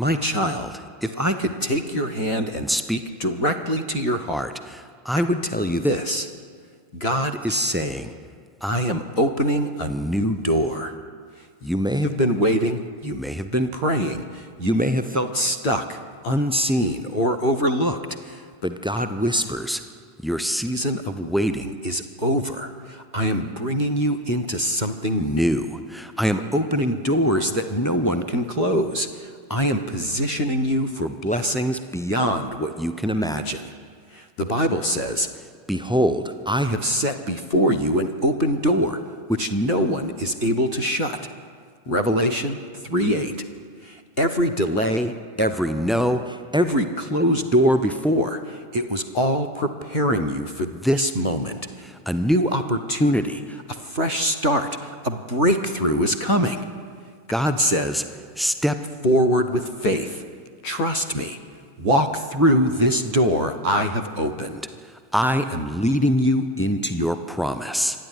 My child, if I could take your hand and speak directly to your heart, I would tell you this. God is saying, I am opening a new door. You may have been waiting, you may have been praying, you may have felt stuck, unseen, or overlooked, but God whispers, your season of waiting is over. I am bringing you into something new. I am opening doors that no one can close. I am positioning you for blessings beyond what you can imagine. The Bible says, behold, I have set before you an open door, which no one is able to shut. Revelation 3:8. Every delay, every no, every closed door before, it was all preparing you for this moment. A new opportunity, a fresh start, a breakthrough is coming. God says, step forward with faith. Trust me. Walk through this door I have opened. I am leading you into your promise.